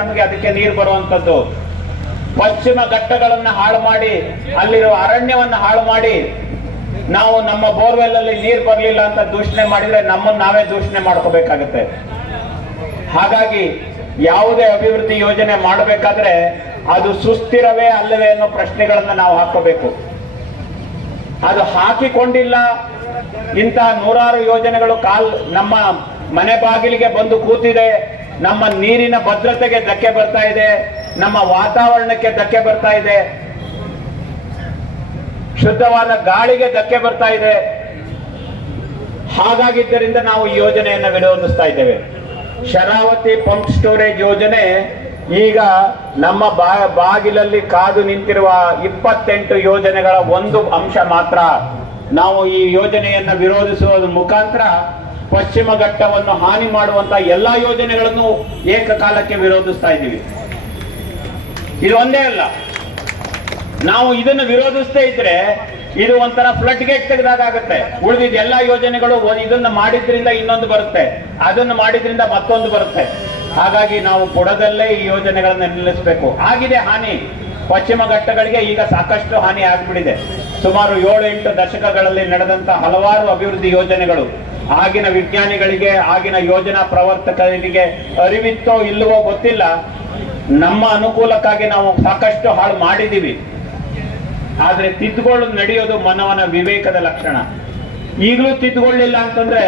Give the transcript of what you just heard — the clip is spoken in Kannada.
ನಮಗೆ ಅದಕ್ಕೆ ನೀರು ಬರುವಂತದ್ದು. ಪಶ್ಚಿಮ ಘಟ್ಟಗಳನ್ನ ಹಾಳು ಮಾಡಿ, ಅಲ್ಲಿರುವ ಅರಣ್ಯವನ್ನ ಹಾಳು ಮಾಡಿ, ನಾವು ನಮ್ಮ ಬೋರ್ವೆಲ್ ಅಲ್ಲಿ ನೀರು ಬರಲಿಲ್ಲ ಅಂತ ದೂಷಣೆ ಮಾಡಿದ್ರೆ ನಮ್ಮನ್ನು ನಾವೇ ದೂಷಣೆ ಮಾಡ್ಕೋಬೇಕಾಗತ್ತೆ. ಹಾಗಾಗಿ ಯಾವುದೇ ಅಭಿವೃದ್ಧಿ ಯೋಜನೆ ಮಾಡಬೇಕಾದ್ರೆ ಅದು ಸುಸ್ಥಿರವೇ ಅಲ್ಲವೇ ಅನ್ನೋ ಪ್ರಶ್ನೆಗಳನ್ನ ನಾವು ಹಾಕೋಬೇಕು. ಅದು ಹಾಕಿಕೊಂಡಿಲ್ಲ, ಇಂತಹ ನೂರಾರು ಯೋಜನೆಗಳು ನಮ್ಮ ಮನೆ ಬಾಗಿಲಿಗೆ ಬಂದು ಕೂತಿದೆ, ನಮ್ಮ ನೀರಿನ ಭದ್ರತೆಗೆ ಧಕ್ಕೆ ಬರ್ತಾ ಇದೆ, ನಮ್ಮ ವಾತಾವರಣಕ್ಕೆ ಧಕ್ಕೆ ಬರ್ತಾ ಇದೆ, ಶುದ್ಧವಾದ ಗಾಳಿಗೆ ಧಕ್ಕೆ ಬರ್ತಾ ಇದೆ. ಹಾಗಾಗಿದ್ದರಿಂದ ನಾವು ಈ ಯೋಜನೆಯನ್ನು ವಿರೋಧಿಸ್ತಾ ಇದ್ದೇವೆ. ಶರಾವತಿ ಪಂಪ್ ಸ್ಟೋರೇಜ್ ಯೋಜನೆ ಈಗ ನಮ್ಮ ಬಾಗಿಲಲ್ಲಿ ಕಾದು ನಿಂತಿರುವ 28 ಯೋಜನೆಗಳ ಒಂದು ಅಂಶ ಮಾತ್ರ. ನಾವು ಈ ಯೋಜನೆಯನ್ನ ವಿರೋಧಿಸುವುದರ ಮುಖಾಂತರ ಪಶ್ಚಿಮ ಘಟ್ಟವನ್ನು ಹಾನಿ ಮಾಡುವಂತ ಎಲ್ಲಾ ಯೋಜನೆಗಳನ್ನು ಏಕಕಾಲಕ್ಕೆ ವಿರೋಧಿಸ್ತಾ ಇದ್ದೀವಿ. ಇದು ಒಂದೇ ಅಲ್ಲ, ನಾವು ಇದನ್ನು ವಿರೋಧಿಸದೇ ಇದ್ರೆ ಇದು ಒಂಥರ ಫ್ಲಡ್ ಗೇಟ್ ತೆಗೆದಾಗುತ್ತೆ. ಉಳಿದಿದ್ದ ಎಲ್ಲಾ ಯೋಜನೆಗಳು ಇದನ್ನ ಮಾಡಿದ್ರಿಂದ ಇನ್ನೊಂದು ಬರುತ್ತೆ, ಅದನ್ನು ಮಾಡಿದ್ರಿಂದ ಮತ್ತೊಂದು ಬರುತ್ತೆ. ಹಾಗಾಗಿ ನಾವು ಬುಡದಲ್ಲೇ ಈ ಯೋಜನೆಗಳನ್ನ ನಿಲ್ಲಿಸಬೇಕು. ಆಗಿದೆ ಹಾನಿ, ಪಶ್ಚಿಮ ಘಟ್ಟಗಳಿಗೆ ಈಗ ಸಾಕಷ್ಟು ಹಾನಿ ಆಗ್ಬಿಟ್ಟಿದೆ. ಸುಮಾರು 7-8 ದಶಕಗಳಲ್ಲಿ ನಡೆದಂತ ಹಲವಾರು ಅಭಿವೃದ್ಧಿ ಯೋಜನೆಗಳು ಆಗಿನ ವಿಜ್ಞಾನಿಗಳಿಗೆ, ಆಗಿನ ಯೋಜನಾ ಪ್ರವರ್ತಕರಿಗೆ ಅರಿವಿತ್ತೋ ಇಲ್ಲವೋ ಗೊತ್ತಿಲ್ಲ, ನಮ್ಮ ಅನುಕೂಲಕ್ಕಾಗಿ ನಾವು ಸಾಕಷ್ಟು ಹಾಳು ಮಾಡಿದ್ದೀವಿ. ಆದ್ರೆ ತಿದ್ದುಕೊಳ್ಳೋದು ನಡೆಯೋದು ಮಾನವನ ವಿವೇಕದ ಲಕ್ಷಣ. ಈಗಲೂ ತಿದ್ದುಕೊಳ್ಳಿಲ್ಲ ಅಂತಂದ್ರೆ